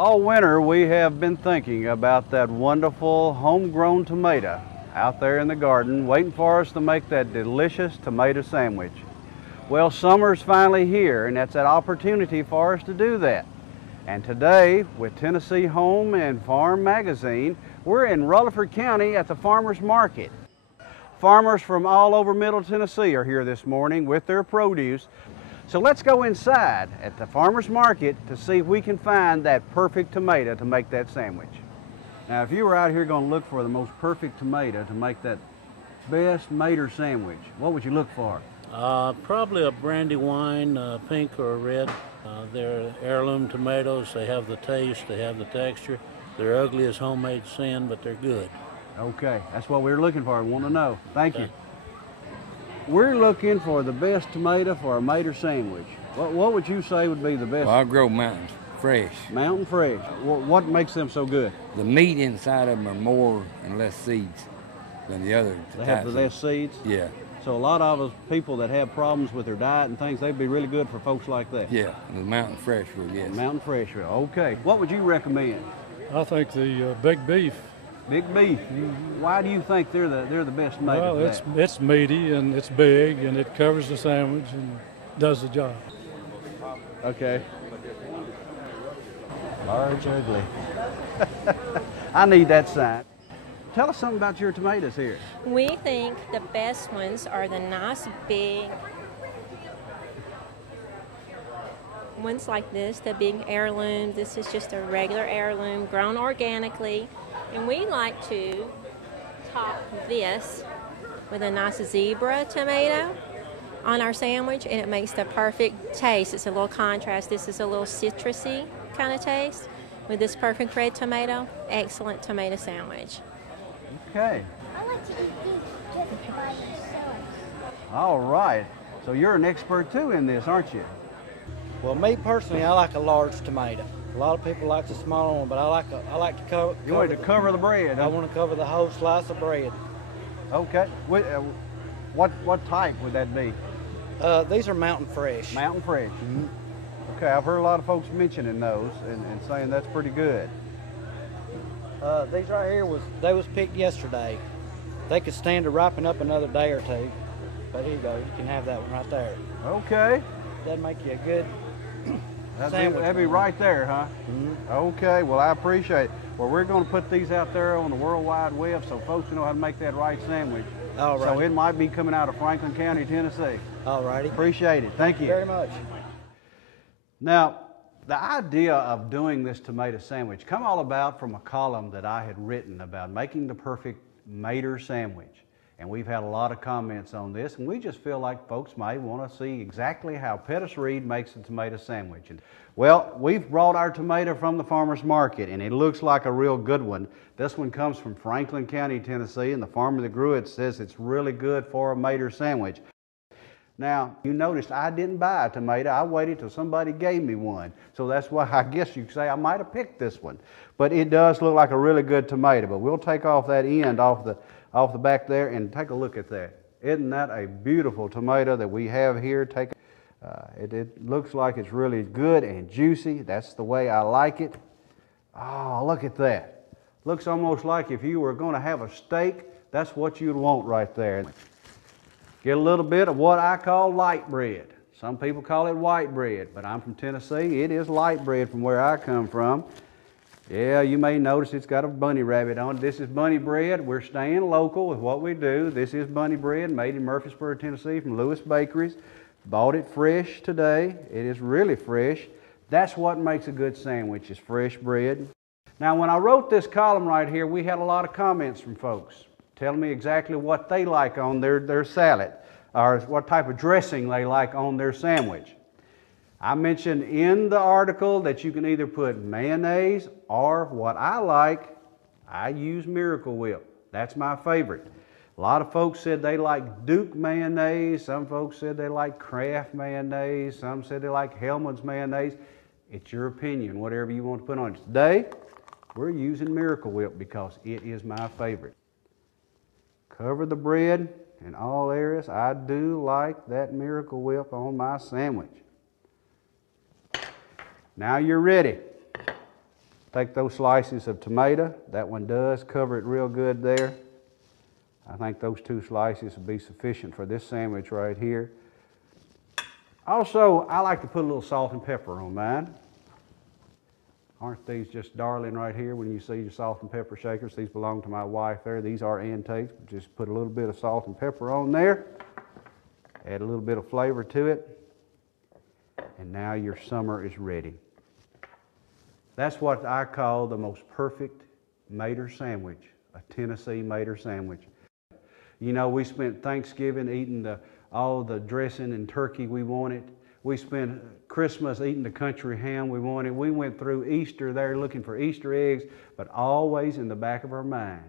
All winter we have been thinking about that wonderful homegrown tomato out there in the garden waiting for us to make that delicious tomato sandwich. Well, summer's finally here, and that's that opportunity for us to do that. And today, with Tennessee Home and Farm Magazine, we're in Rutherford County at the Farmers Market. Farmers from all over Middle Tennessee are here this morning with their produce. So let's go inside at the Farmers Market to see if we can find that perfect tomato to make that sandwich. Now, if you were out here going to look for the most perfect tomato to make that best mater sandwich, what would you look for? Probably a Brandywine, pink or red. They're heirloom tomatoes. They have the taste, they have the texture. They're ugly as homemade sin, but they're good. Okay, that's what we were looking for. I want to know. Thank you. We're looking for the best tomato for a mater sandwich. What would you say would be the best? Well, I grow mountain fresh. Mountain fresh. What makes them so good? The meat inside of them are more and less seeds than the other. They have the less seeds? Yeah. So a lot of us people that have problems with their diet and things, they'd be really good for folks like that. Yeah, the mountain fresh would, yes. Mountain fresh, okay. What would you recommend? I think the big beef. Big beef. Why do you think they're the best made? Well, it's meaty and it's big and it covers the sandwich and does the job. Okay. Large, ugly. I need that sign. Tell us something about your tomatoes here. We think the best ones are the nice big ones like this, the big heirloom. This is just a regular heirloom grown organically. And we like to top this with a nice zebra tomato on our sandwich, and it makes the perfect taste. It's a little contrast. This is a little citrusy kind of taste. With this perfect red tomato, excellent tomato sandwich. Okay. I like to eat these just by themselves. All right. So you're an expert too in this, aren't you? Well, me personally, I like a large tomato. A lot of people like the smaller one, but I like to cover. You want to cover the bread? I want to cover the whole slice of bread. Okay. What type would that be? These are mountain fresh. Mountain fresh. Mm-hmm. Okay, I've heard a lot of folks mentioning those and saying that's pretty good. These right here they was picked yesterday. They could stand to ripen up another day or two. But here you go. You can have that one right there. Okay. That'd make you a good. That'd be right there, huh? Mm-hmm. Okay, well, I appreciate it. Well, we're going to put these out there on the World Wide Web so folks know how to make that right sandwich. All right. So it might be coming out of Franklin County, Tennessee. All righty. Appreciate it. Thank you. Very much. Now, the idea of doing this tomato sandwich come all about from a column that I had written about making the perfect mater sandwich. And we've had a lot of comments on this, and we just feel like folks might want to see exactly how Pettis Reed makes a tomato sandwich. Well, we've brought our tomato from the farmer's market, and it looks like a real good one. This one comes from Franklin County, Tennessee, and the farmer that grew it says it's really good for a mater sandwich. Now, you noticed I didn't buy a tomato. I waited till somebody gave me one. So that's why I guess you could say I might have picked this one. But it does look like a really good tomato. But we'll take off that end off the back there and take a look at that. Isn't that a beautiful tomato that we have here? It looks like it's really good and juicy. That's the way I like it. Oh, look at that. Looks almost like if you were going to have a steak, that's what you'd want right there. Get a little bit of what I call light bread. Some people call it white bread, but I'm from Tennessee. It is light bread from where I come from. Yeah, you may notice it's got a bunny rabbit on it. This is bunny bread. We're staying local with what we do. This is bunny bread made in Murfreesboro, Tennessee from Lewis Bakeries. Bought it fresh today. It is really fresh. That's what makes a good sandwich, is fresh bread. Now, when I wrote this column right here, we had a lot of comments from folks telling me exactly what they like on their salad or what type of dressing they like on their sandwich. I mentioned in the article that you can either put mayonnaise or what I like, I use Miracle Whip. That's my favorite. A lot of folks said they like Duke mayonnaise. Some folks said they like Kraft mayonnaise. Some said they like Hellmann's mayonnaise. It's your opinion, whatever you want to put on it. Today, we're using Miracle Whip because it is my favorite. Cover the bread in all areas. I do like that Miracle Whip on my sandwich. Now you're ready. Take those slices of tomato. That one does cover it real good there. I think those 2 slices will be sufficient for this sandwich right here. Also, I like to put a little salt and pepper on mine. Aren't these just darling right here when you see your salt and pepper shakers? These belong to my wife there. These are antiques. Just put a little bit of salt and pepper on there. Add a little bit of flavor to it. And now your summer is ready. That's what I call the most perfect Mater sandwich, a Tennessee Mater sandwich. You know, we spent Thanksgiving eating all the dressing and turkey we wanted. We spent Christmas eating the country ham we wanted. We went through Easter there looking for Easter eggs, but always in the back of our mind,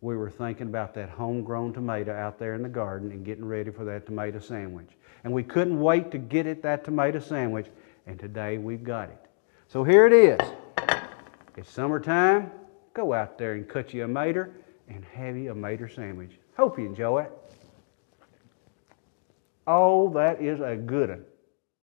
we were thinking about that homegrown tomato out there in the garden and getting ready for that tomato sandwich. And we couldn't wait to get it, that tomato sandwich, and today we've got it. So here it is. It's summertime. Go out there and cut you a Mater and have you a Mater sandwich. Hope you enjoy it. Oh, that is a good one.